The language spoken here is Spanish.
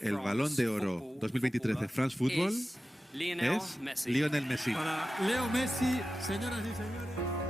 El Balón de Oro 2023 de France Football es Lionel Messi. Para Leo Messi, señoras y señores.